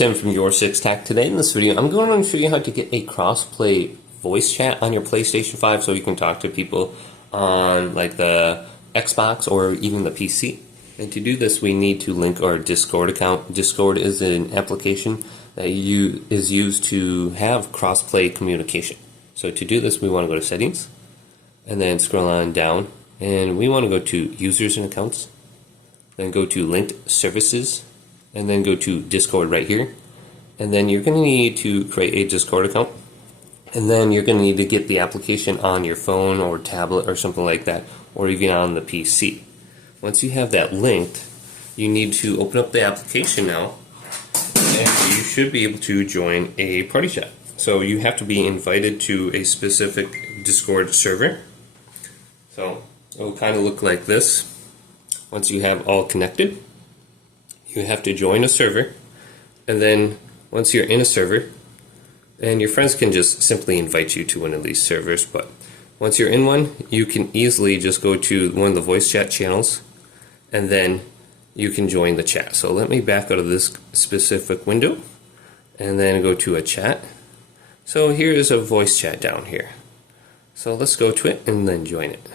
Tim from Your 6 Tech. Today in this video, I'm going to show you how to get a crossplay voice chat on your PlayStation 5 so you can talk to people on like the Xbox or even the PC. And to do this, we need to link our Discord account. Discord is an application that is used to have crossplay communication. So to do this, we want to go to Settings and then scroll on down, and we want to go to Users and Accounts, then go to Linked Services, and then go to Discord right here. And then you're going to need to create a Discord account, and then you're going to need to get the application on your phone or tablet or something like that, or even on the PC. Once you have that linked, you need to open up the application now, and you should be able to join a party chat. So you have to be invited to a specific Discord server. So it will kind of look like this. Once you have all connected, you have to join a server, and then once you're in a server, and your friends can just simply invite you to one of these servers, but once you're in one, you can easily just go to one of the voice chat channels, and then you can join the chat. So let me back out of this specific window, and then go to a chat. So here is a voice chat down here. So let's go to it and then join it.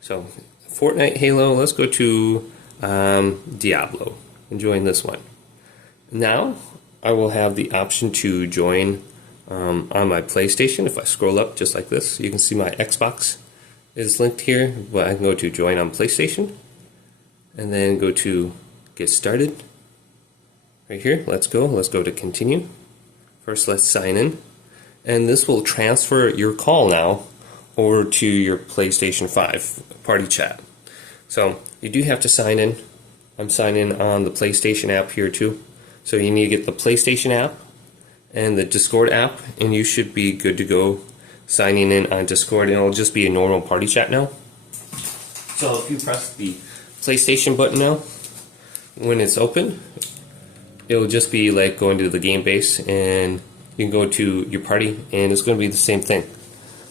So Fortnite, Halo, let's go to Diablo and join this one. Now I will have the option to join on my PlayStation. If I scroll up just like this, you can see my Xbox is linked here, but I can go to join on PlayStation and then go to get started right here. Let's go to continue. First, let's sign in, and this will transfer your call now over to your PlayStation 5 party chat. So you do have to sign in. I'm signing in on the PlayStation app here too. So you need to get the PlayStation app and the Discord app, and you should be good to go signing in on Discord, and it'll just be a normal party chat now. So if you press the PlayStation button now, when it's open, it'll just be like going to the game base, and you can go to your party, and it's going to be the same thing.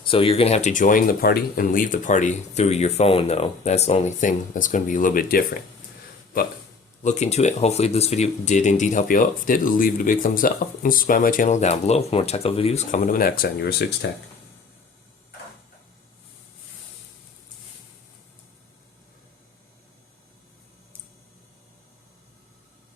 So you're going to have to join the party and leave the party through your phone though. That's the only thing that's going to be a little bit different. But look into it. Hopefully this video did indeed help you out. If it did, leave it a big thumbs up and subscribe to my channel down below for more tech videos coming up next on Your 6 Tech.